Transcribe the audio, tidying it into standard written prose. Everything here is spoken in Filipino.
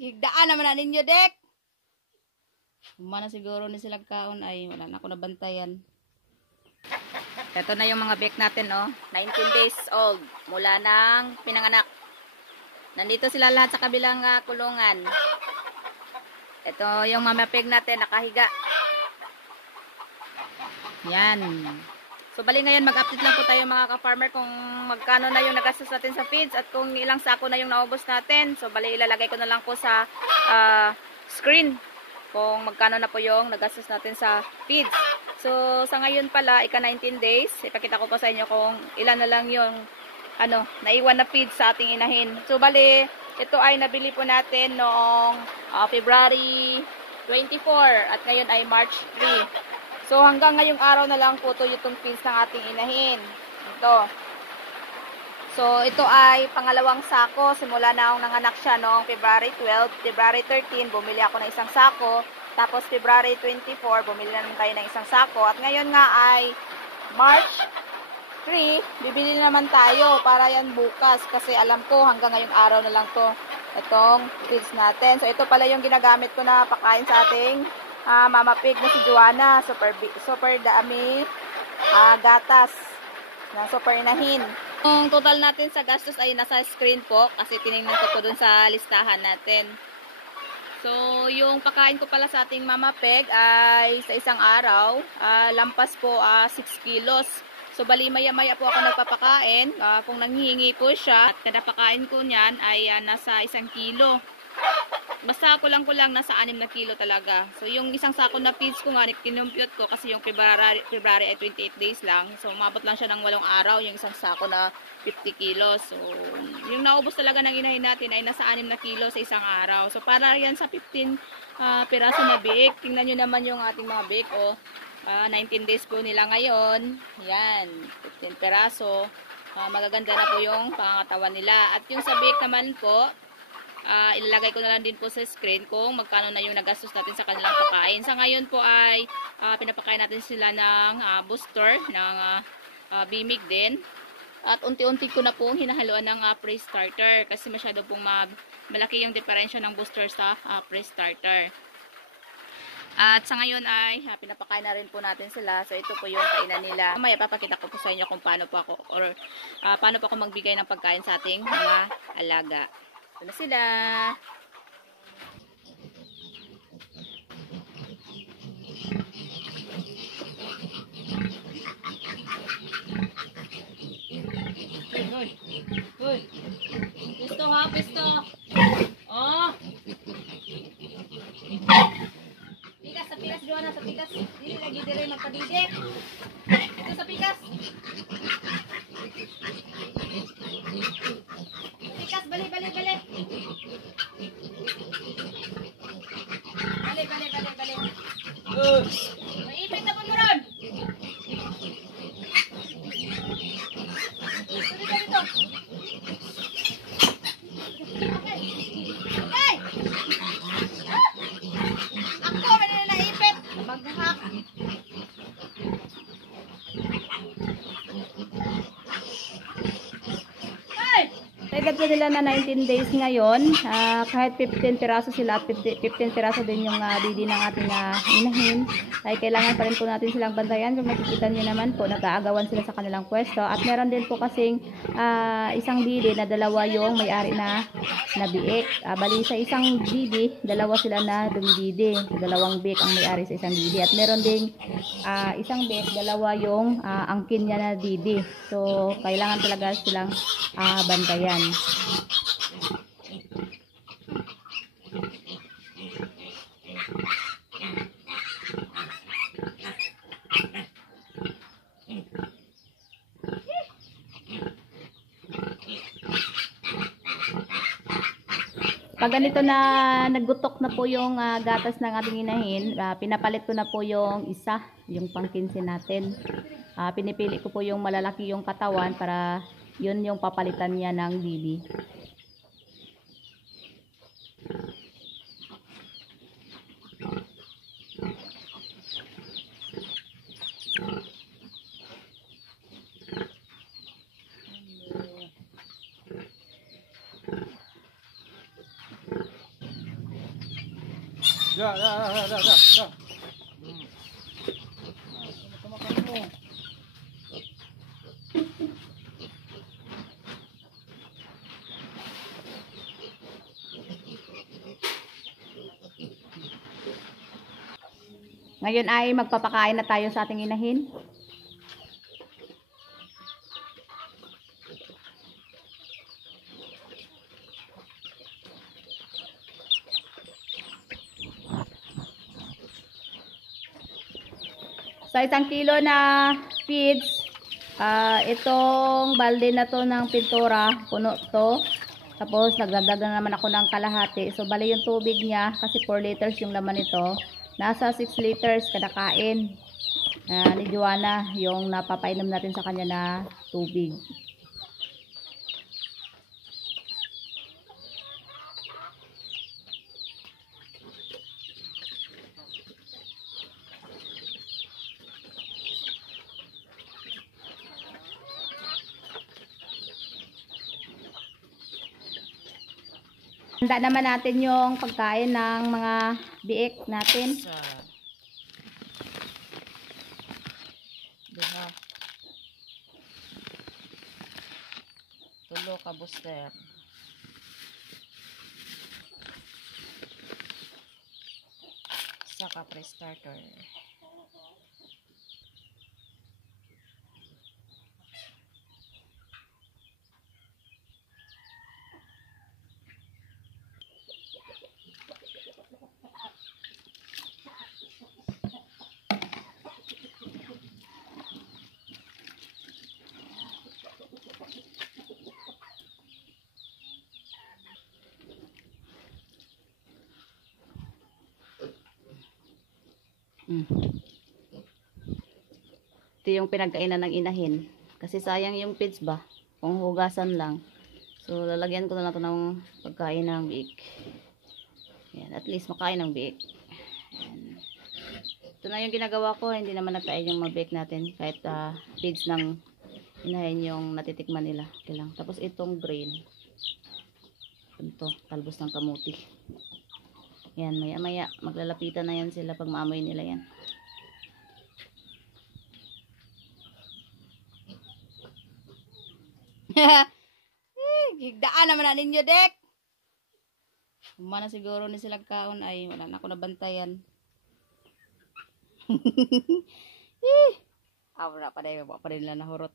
Gigdaan naman na ninyo, Dek. Kumana siguro ni silang kaon ay wala na ako nabantayan. Ito na yung mga bake natin, oh. 19 days old. Mula nang pinanganak. Nandito sila lahat sa kabilang kulungan. Ito yung mama pig natin, nakahiga. Yan. So, bali ngayon, mag-update lang po tayo mga ka-farmer kung magkano na yung nagastos natin sa feeds at kung ilang sako na yung naubos natin. So, bali ilalagay ko na lang po sa screen kung magkano na po yung nagastos natin sa feeds. So, sa ngayon pala, ika 19 days, ipakita ko po sa inyo kung ilan na lang yung naiwan na feeds sa ating inahin. So, bali, ito ay nabili po natin noong February 24 at ngayon ay March 3. So, hanggang ngayong araw na lang po ito yung feeds ng ating inahin. Ito. So, ito ay pangalawang sako. Simula na akong nanganak siya noong February 12. February 13, bumili ako ng isang sako. Tapos, February 24, bumili na tayo ng isang sako. At ngayon nga ay March 3, bibili naman tayo para yan bukas. Kasi alam ko, hanggang ngayong araw na lang to itong feeds natin. So, ito pala yung ginagamit ko na pakain sa ating mama pig na si Joanna. Super dami gatas na super inahin. Ang total natin sa gastos ay nasa screen po kasi tinignan ko dun sa listahan natin. So, yung pakain ko pala sa ating mama pig ay sa isang araw, lampas po 6 kilos. So, bali maya-maya po ako nagpapakain. Kung nanghihingi po siya, at kada pakain ko niyan ay nasa 1 kilo. Basta kulang-kulang nasa 6 na kilo talaga. So, yung isang sako na feeds ko nga, kinumpute ko kasi yung February ay 28 days lang. So, umabot lang siya ng 8 araw, yung isang sako na 50 kilos. So, yung naubos talaga ng inahin natin ay nasa 6 na kilo sa isang araw. So, para yan sa 15 piraso na bake. Tingnan nyo naman yung ating mga bake, oh. 19 days po nila ngayon. Yan, 15 piraso. Magaganda na po yung pangangatawan nila. At yung sa bake naman po, ilalagay ko na lang din po sa screen kung magkano na yung nagastos natin sa kanilang pagkain. Sa ngayon po ay pinapakain natin sila ng booster, ng Bimig din. At unti-unti ko na pong hinahaluan ng pre-starter kasi masyado pong malaki yung diferensya ng booster sa pre-starter. At sa ngayon ay pinapakain na rin po natin sila. So ito po yung kainan nila. Mamaya papakita ko po sa inyo kung paano po ako paano po ako magbigay ng pagkain sa ating mga alaga. Ito na sila. Uy. Pisto ha, pisto. Oh. Pikas, sa pikas, Joanna, sa pikas. Dili lagi dire magpadide. Ito sa pikas. Pikas, bali. Bali. Maipit na po mo ron. Dito. Okay. Ako, manila naipit. Maghahak. Edad ko nila na 19 days ngayon, kahit 15 piraso sila at 15 piraso din yung didi ng ating inahin, ay kailangan pa rin po natin silang bantayan. Kung makikita nyo naman po, nag-aagawan sila sa kanilang pwesto. At meron din po kasing isang didi na dalawa yung may-ari na biik. Bali sa isang didi, dalawa sila na dumididi. Dalawang biik ang may-ari sa isang didi. At meron ding isang biik, dalawa yung angkin niya na didi. So, kailangan talaga silang bantayan. Pag ganito na naggutok na po yung gatas ng ating inahin, pinapalit ko na po yung isa, yung pang-15 natin. Pinipili ko po yung malalaki yung katawan para yun yung papalitan niya ng didi. Da, da, da, da, da, da. Makan mo. Ngayon ay magpapakain na tayo sa ating inahin. Sa 1 kilo na feeds, itong balde na to ng pintura, puno to. Tapos nagdagdag na naman ako ng kalahati. So bali yung tubig niya, kasi 4 liters yung laman nito. Nasa 6 liters kada kain. Ni Joanna, yung napapainom natin sa kanya na tubig. Handa naman natin yung pagkain ng mga biik natin. Diba? Tulo ka booster. Saka pre-starter. Ito yung pinagkainan ng inahin. Kasi sayang yung feeds ba? Kung hugasan lang. So, lalagyan ko na lang ito ng pagkain ng biik. Yan, at least makain ng biik. Yan. Ito na yung ginagawa ko. Hindi naman nagkain yung mga biik natin. Kahit feeds ng inahin yung natitikman nila. Okay lang. Tapos itong grain. Ito, talbos ng kamuti. Yan, maya maya. Maglalapitan na yan sila pag maamoy nila yan. Gigdaan naman na ninyo, Dek. Kumana siguro ni silang kaon ay wala na ako nabantayan. Awra pa dahil pa rin nila nahurot.